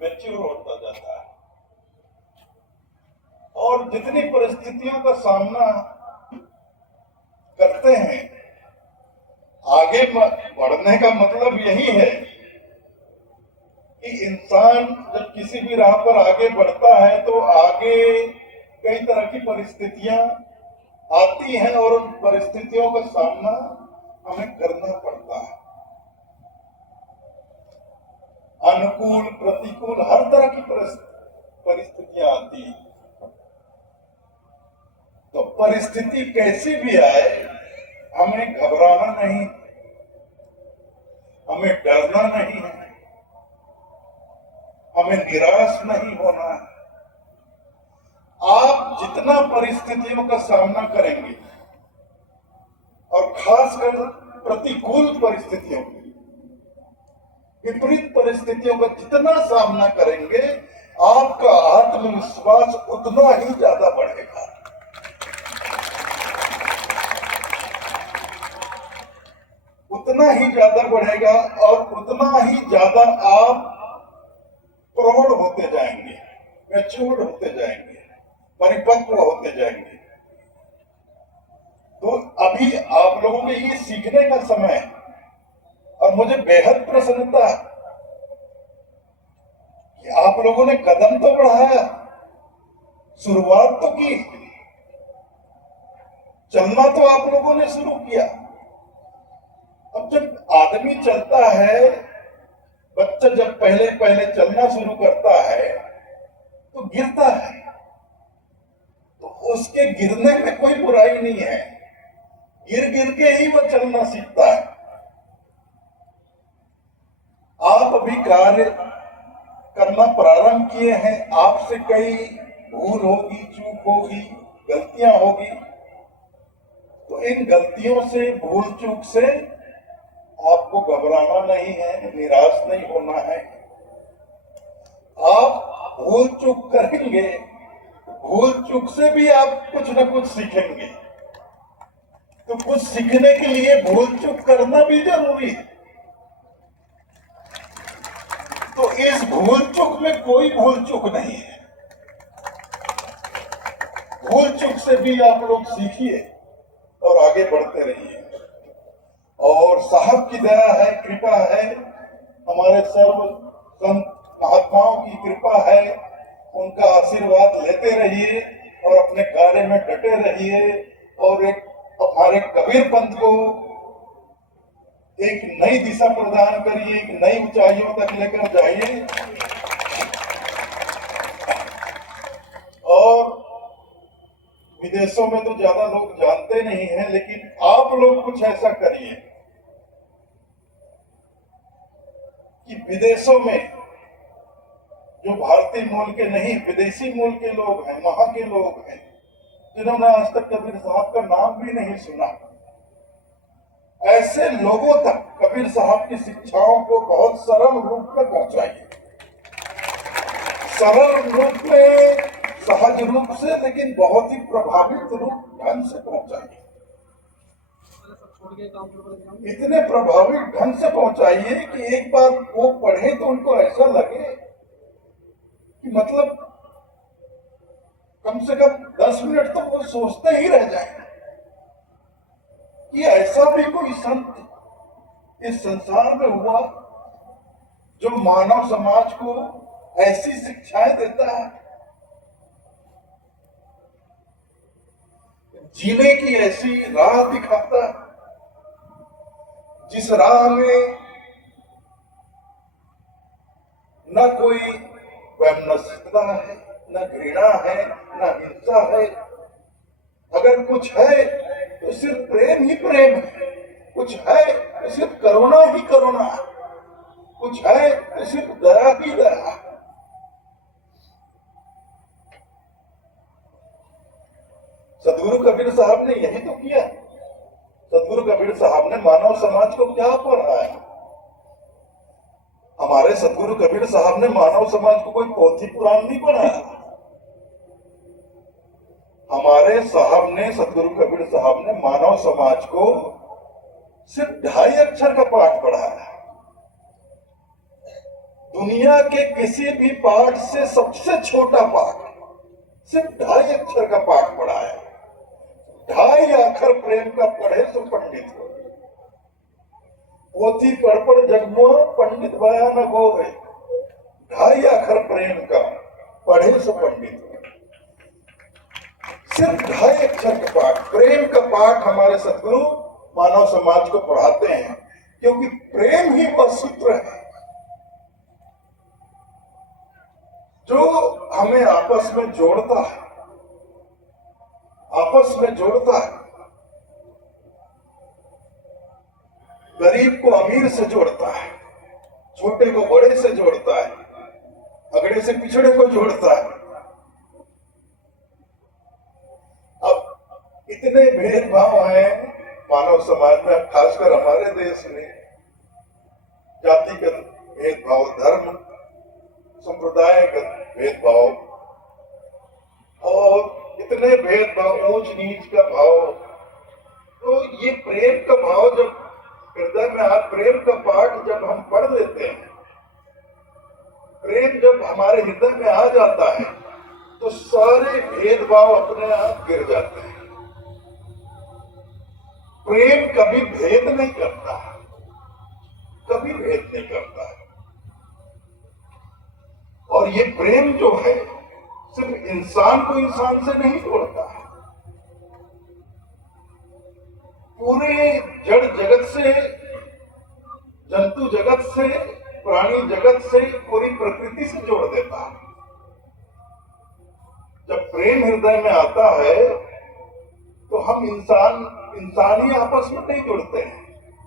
Mature होता जाता है और जितनी परिस्थितियों का सामना करते हैं, आगे बढ़ने का मतलब यही है कि इंसान जब किसी भी राह पर आगे बढ़ता है तो आगे कई तरह की परिस्थितियां आती हैं और उन परिस्थितियों का सामना हमें करना पड़ता है। अनुकूल प्रतिकूल हर तरह की परिस्थितियां आती हैं। तो परिस्थिति कैसी भी आए, हमें घबराना नहीं, हमें डरना नहीं है, हमें निराश नहीं होना है। आप जितना परिस्थितियों का सामना करेंगे और खासकर प्रतिकूल परिस्थितियों, विपरीत परिस्थितियों का जितना सामना करेंगे, आपका आत्मविश्वास उतना ही ज्यादा बढ़ेगा। उतना ही ज्यादा बढ़ेगा और उतना ही ज्यादा आप प्रौढ़ होते जाएंगे, मैच्योर होते जाएंगे, परिपक्व होते जाएंगे। तो अभी आप लोगों के ये सीखने का समय है और मुझे बेहद प्रसन्नता है कि आप लोगों ने कदम तो बढ़ाया, शुरुआत तो की, चलना तो आप लोगों ने शुरू किया। अब जब आदमी चलता है, बच्चा जब पहले पहले चलना शुरू करता है तो गिरता है, तो उसके गिरने में कोई बुराई नहीं है, गिर गिर के ही वह चलना सीखता है। आप अभी कार्य करना प्रारंभ किए हैं, आपसे कई भूल होगी, चूक होगी, गलतियां होगी, तो इन गलतियों से, भूल चूक से आपको घबराना नहीं है, निराश नहीं होना है। आप भूल चूक करेंगे, भूल चूक से भी आप कुछ न कुछ सीखेंगे, तो कुछ सीखने के लिए भूल चूक करना भी जरूरी है। तो इस भूल चूक में कोई भूल चूक नहीं है। भूल चूक से भी आप लोग सीखिए और आगे बढ़ते रहिए। और साहब की दया है, कृपा है, हमारे सर्व संत महात्माओं की कृपा है, उनका आशीर्वाद लेते रहिए और अपने कार्य में डटे रहिए और एक हमारे कबीर पंथ को एक नई दिशा प्रदान करिए, एक नई ऊंचाइयों तक लेकर जाइए। और विदेशों में तो ज्यादा लोग जानते नहीं हैं, लेकिन आप लोग कुछ ऐसा करिए कि विदेशों में जो भारतीय मूल के नहीं, विदेशी मूल के लोग हैं, वहां के लोग हैं जिन्होंने आज तक कबीर साहब का नाम भी नहीं सुना, ऐसे लोगों तक कबीर साहब की शिक्षाओं को बहुत सरल रूप में पहुंचाइए। सरल रूप में, सहज रूप से, लेकिन बहुत ही प्रभावित रूप ढंग से पहुंचाइए। इतने प्रभावी ढंग से पहुंचाइए कि एक बार वो पढ़े तो उनको ऐसा लगे कि मतलब कम से कम 10 मिनट तो वो सोचते ही रह जाए कि ऐसा भी कोई संत इस संसार में हुआ जो मानव समाज को ऐसी शिक्षाएं देता है, जीने की ऐसी राह दिखाता है, जिस राह में न कोई वैमनस्यता है, न घृणा है, न हिंसा है। अगर कुछ है तो सिर्फ प्रेम ही प्रेम है, कुछ है तो सिर्फ करुणा ही करुणा है, कुछ है तो सिर्फ दया ही दया। सदगुरु कबीर साहब ने यही तो किया। सदगुरु कबीर साहब ने मानव समाज को क्या पढ़ाया? हमारे सदगुरु कबीर साहब ने मानव समाज को कोई पोथी पुराण नहीं पढ़ाया। हमारे साहब ने, सदगुरु कबीर साहब ने मानव समाज को सिर्फ 2.5 अक्षर का पाठ पढ़ाया, दुनिया के किसी भी पाठ से सबसे छोटा पाठ सिर्फ 2.5 अक्षर का पाठ पढ़ा है। 2.5 अक्षर प्रेम का पढ़े तो पंडित हो। पोथी पढ़ जगमो पंडित बया न हो गए। 2.5 अक्षर प्रेम का पढ़े तो पंडित हो। सिर्फ 2.5 अक्षर का पाठ, प्रेम का पाठ हमारे सदगुरु मानव समाज को पढ़ाते हैं, क्योंकि प्रेम ही वह सूत्र है जो हमें आपस में जोड़ता है, आपस में जोड़ता है। गरीब को अमीर से जोड़ता है, छोटे को बड़े से जोड़ता है, अगड़े से पिछड़े को जोड़ता है। अब इतने भेदभाव हैं मानव समाज में, खासकर हमारे देश में। जातिगत भेदभाव, धर्म संप्रदायगत भेदभाव और इतने भेदभाव, ऊंच नीच का भाव। तो ये प्रेम का भाव जब हृदय में प्रेम का पाठ जब हम पढ़ लेते हैं, प्रेम जब हमारे हृदय में आ जाता है, तो सारे भेदभाव अपने आप गिर जाते हैं। प्रेम कभी भेद नहीं करता, कभी भेद नहीं करता है। और ये प्रेम जो है सिर्फ इंसान को इंसान से नहीं जोड़ता है, पूरे जड़ जगत से, जंतु जगत से, प्राणी जगत से, पूरी प्रकृति से जोड़ देता है। जब प्रेम हृदय में आता है तो हम इंसान ही आपस में नहीं जुड़ते हैं,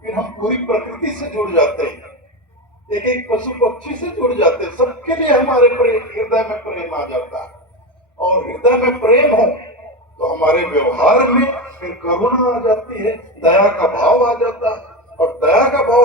फिर हम पूरी प्रकृति से जुड़ जाते हैं, एक एक पशु पक्षी से जुड़ जाते हैं। सबके लिए हमारे हृदय में प्रेम आ जाता है। और हृदय में प्रेम हो तो हमारे व्यवहार में फिर करुणा आ जाती है, दया का भाव आ जाता है। और दया का भाव